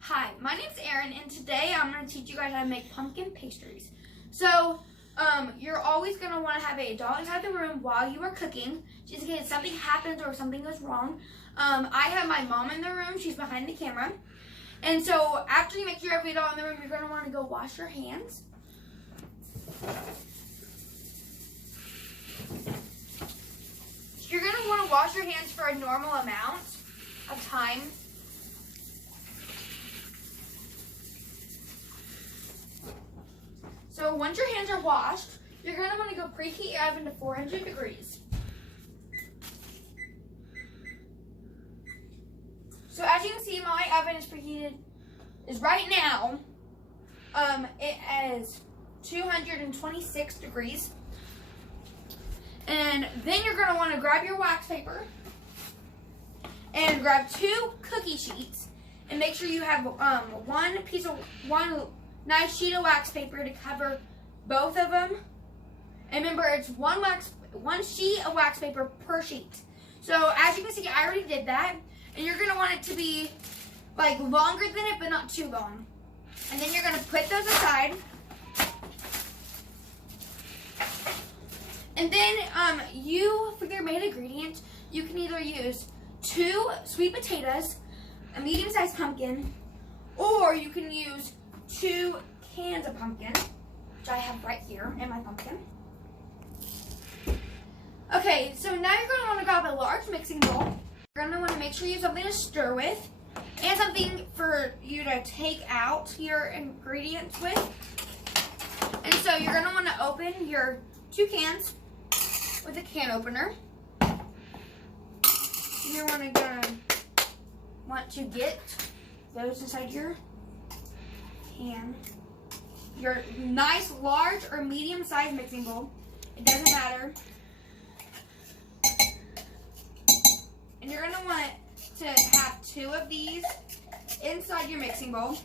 Hi, my name's Erin, and today I'm going to teach you guys how to make pumpkin pastries. So, you're always going to want to have an adult inside the room while you are cooking, just in case something happens or something goes wrong. I have my mom in the room. She's behind the camera. And so, after you make sure you have an adult in the room, you're going to want to go wash your hands. You're going to want to wash your hands for a normal amount of time. So once your hands are washed, you're going to want to go preheat your oven to 400 degrees. So as you can see, my oven is preheated, is right now, it is 226 degrees. And then you're going to want to grab your wax paper and grab 2 cookie sheets and make sure you have one nice sheet of wax paper to cover both of them. And remember, it's one sheet of wax paper per sheet. So as you can see, I already did that. And you're gonna want it to be like longer than it, but not too long. And then you're gonna put those aside. And then for your main ingredients, you can either use 2 sweet potatoes, a medium-sized pumpkin, or you can use 2 cans of pumpkin, which I have right here in my pumpkin. Okay, so now you're going to want to grab a large mixing bowl. You're going to want to make sure you have something to stir with and something for you to take out your ingredients with. And so you're going to want to open your 2 cans with a can opener. You're going to get those inside your pan. Your nice large or medium sized mixing bowl. It doesn't matter. And you're going to want to have 2 of these inside your mixing bowl.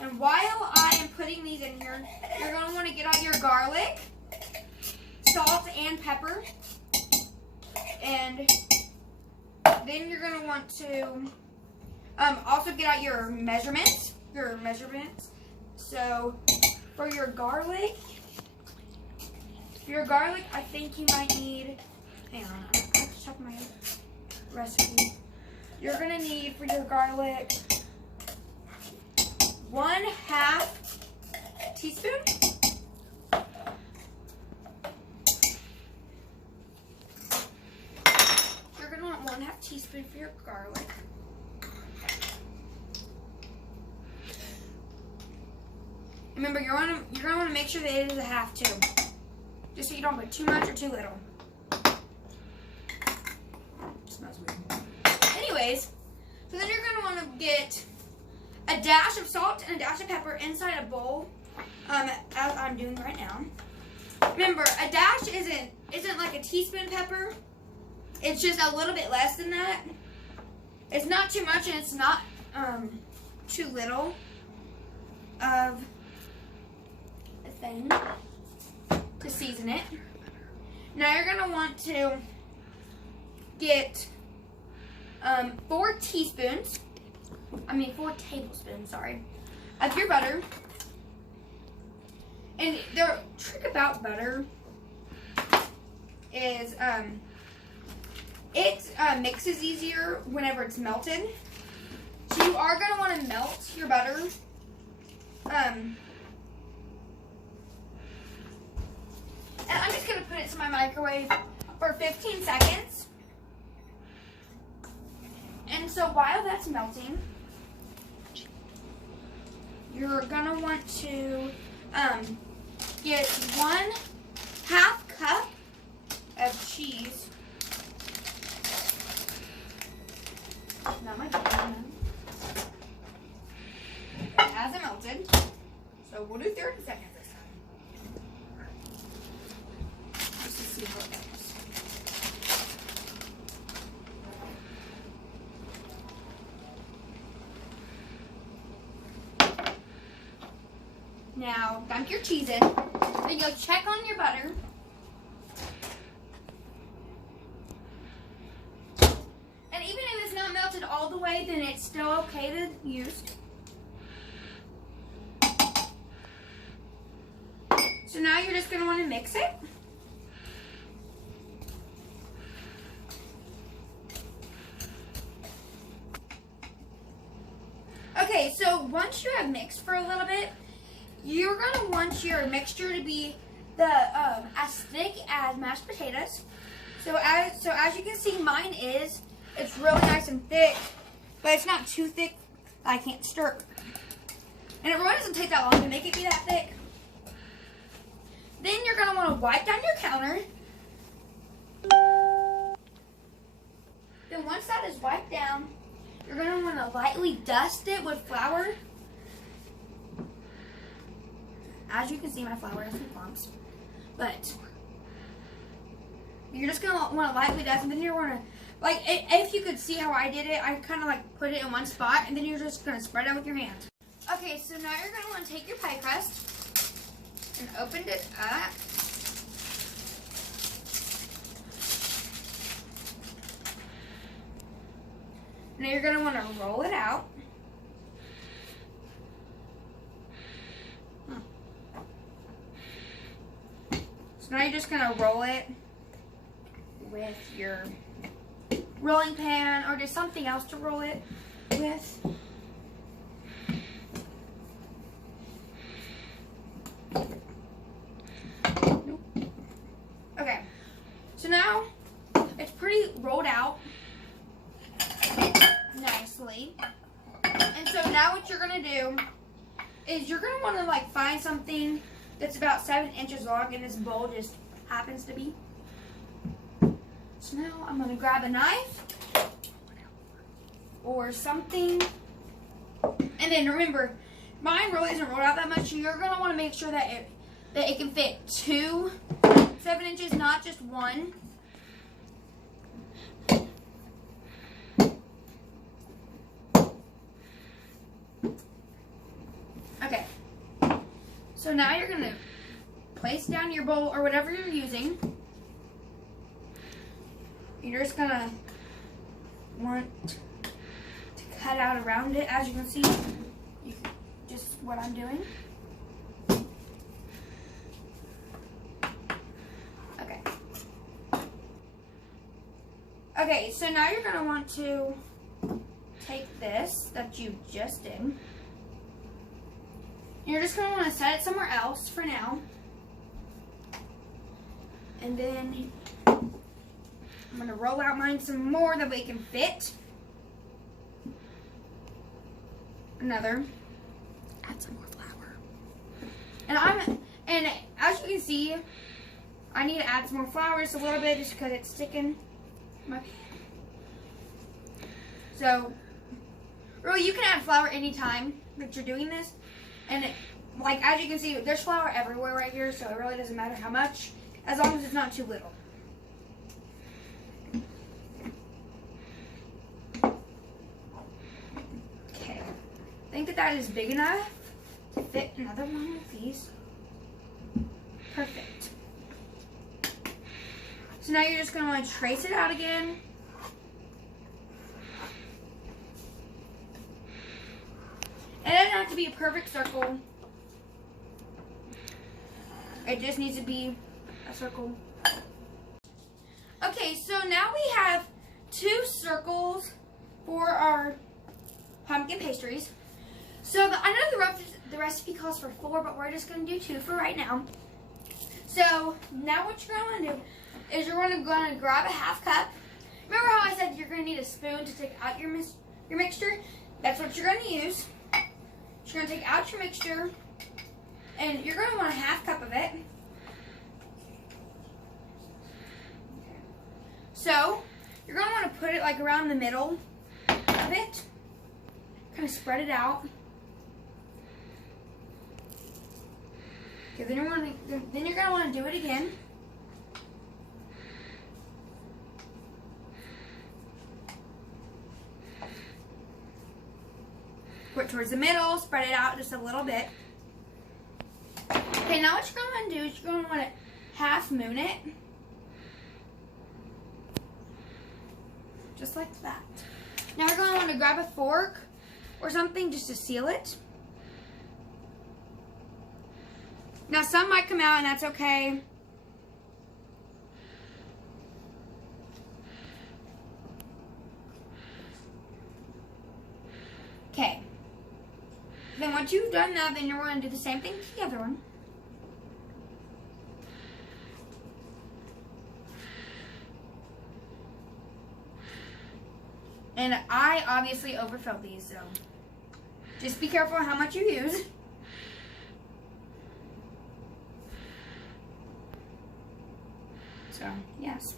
And while I am putting these in here, you're going to want to get out your garlic, salt, and pepper. And then you're going to want to also get out your measurements. So for your garlic, I think you might need, hang on, I have to check my recipe. You're gonna need for your garlic 1/2 teaspoon. You're gonna want 1/2 teaspoon for your garlic. Remember, you're gonna want to make sure that it is 1/2 too, just so you don't put too much or too little. It smells weird. Anyways, so then you're gonna want to get a dash of salt and a dash of pepper inside a bowl, as I'm doing right now. Remember, a dash isn't like a teaspoon pepper. It's just a little bit less than that. It's not too much and it's not too little of thing to season it. Now you're gonna want to get 4 tablespoons, sorry, of your butter. And the trick about butter is it mixes easier whenever it's melted. So you are gonna want to melt your butter. And I'm just going to put it to my microwave for 15 seconds. And so while that's melting, you're going to want to get 1/2 cup of cheese. Not my button. It hasn't melted, so we'll do 30 seconds. See how it goes. Now, dunk your cheese in. Then go check on your butter. And even if it's not melted all the way, then it's still okay to use. you're just going to want to mix it. Okay, so once you have mixed for a little bit, you're going to want your mixture to be as thick as mashed potatoes. So as you can see, mine is. It's really nice and thick, but it's not too thick I can't stir. And it really doesn't take that long to make it be that thick. Then you're going to want to wipe down your counter. Then once that is wiped down, you're going to want to lightly dust it with flour. As you can see, my flour has some clumps. But you're just going to want to lightly dust, and then you're going to, like, if you could see how I did it, I kind of like put it in one spot, and then you're just going to spread it with your hands. Okay, so now you're going to want to take your pie crust and open it up. Now you're going to want to roll it out. So now you're just going to roll it with your rolling pan or just something else to roll it with. Okay, so now it's pretty rolled out nicely. And so now what you're going to do is you're going to want to like find something that's about 7 inches long, and this bowl just happens to be. So now I'm going to grab a knife or something. And then remember, mine really isn't rolled out that much. So you're going to want to make sure that it can fit 2 7 inches, not just 1. Okay. So now you're going to place down your bowl or whatever you're using. You're just going to want to cut out around it. As you can see, just what I'm doing. Okay. Okay, so now you're going to want to take this that you just did. You're just going to want to set it somewhere else for now. And then I'm going to roll out mine some more that way it can fit. Another. Add some more flour. And as you can see, I need to add some more flour just a little bit just because it's sticking to my pan. So, really, you can add flour anytime that you're doing this. And like as you can see, there's flour everywhere right here, so it really doesn't matter how much, as long as it's not too little. Okay, I think that is big enough to fit another one of these. Perfect. So now you're just going to want to trace it out again. It doesn't have to be a perfect circle. It just needs to be a circle. Okay, so now we have 2 circles for our pumpkin pastries. So I know the recipe calls for 4, but we're just going to do 2 for right now. So now what you're going to do is you're going to grab a ½ cup. Remember how I said you're going to need a spoon to take out your mixture? That's what you're going to use. You're going to take out your mixture, and you're going to want a ½ cup of it. So, you're going to want to put it like around the middle of it. Kind of spread it out. Okay, then you're going to want to do it again. Put it towards the middle, spread it out just a little bit. Okay, now what you're going to do is you're going to want to half moon it. Just like that. Now you're going to want to grab a fork or something just to seal it. Now some might come out and that's okay. Okay. Then once you've done that, then you're going to do the same thing to the other one. And I obviously overfilled these, so just be careful how much you use. So, yes.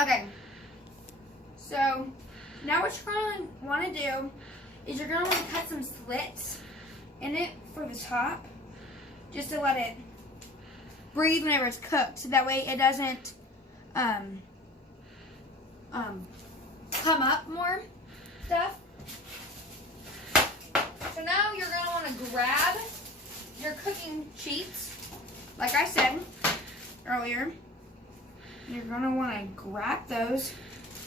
Okay. So, now what you're going to want to do is you're going to want to cut some slits in it for the top, just to let it breathe whenever it's cooked, so that way it doesn't come up more stuff. So now you're going to want to grab your cooking sheets, like I said earlier. You're going to want to grab those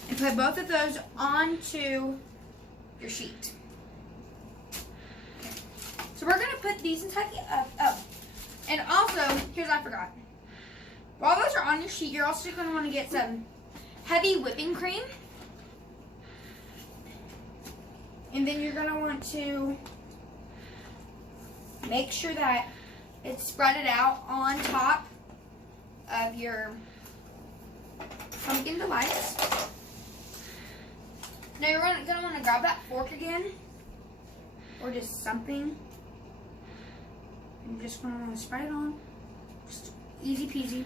and put both of those onto your sheet. Okay. So we're going to put these inside the oven. Oh, and also, here's what I forgot. While those are on your sheet, you're also going to want to get some heavy whipping cream. And then you're going to want to make sure that it's spread out on top of your pumpkin delights. Now you're going to want to grab that fork again, or just something. And you're just going to want to spread it on. Just easy peasy.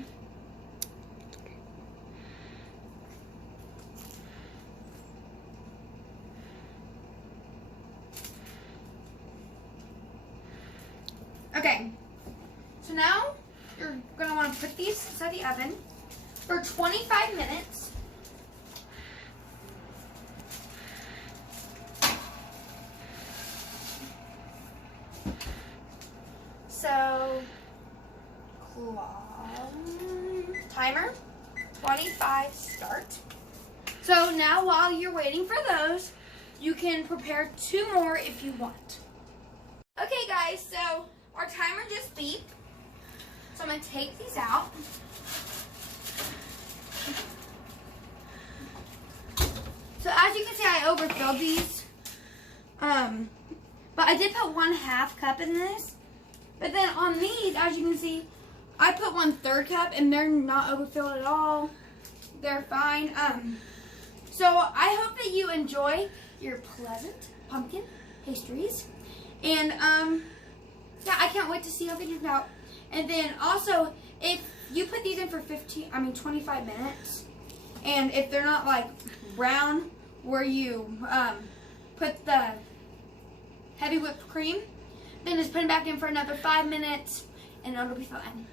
Okay, so now you're going to want to put these inside the oven for 25 minutes. So, timer, 25, start. So now while you're waiting for those, you can prepare 2 more if you want. Okay guys, so our timer just beeped. So I'm going to take these out. So as you can see, I overfilled these. But I did put 1/2 cup in this. But then on these, as you can see, I put 1/3 cup and they're not overfilled at all. They're fine. So I hope that you enjoy your pleasant pumpkin pastries. And yeah, I can't wait to see how they turn out. And then also, if you put these in for 25 minutes, and if they're not like brown where you put the heavy whipped cream, then just put them back in for another 5 minutes and it'll be fine.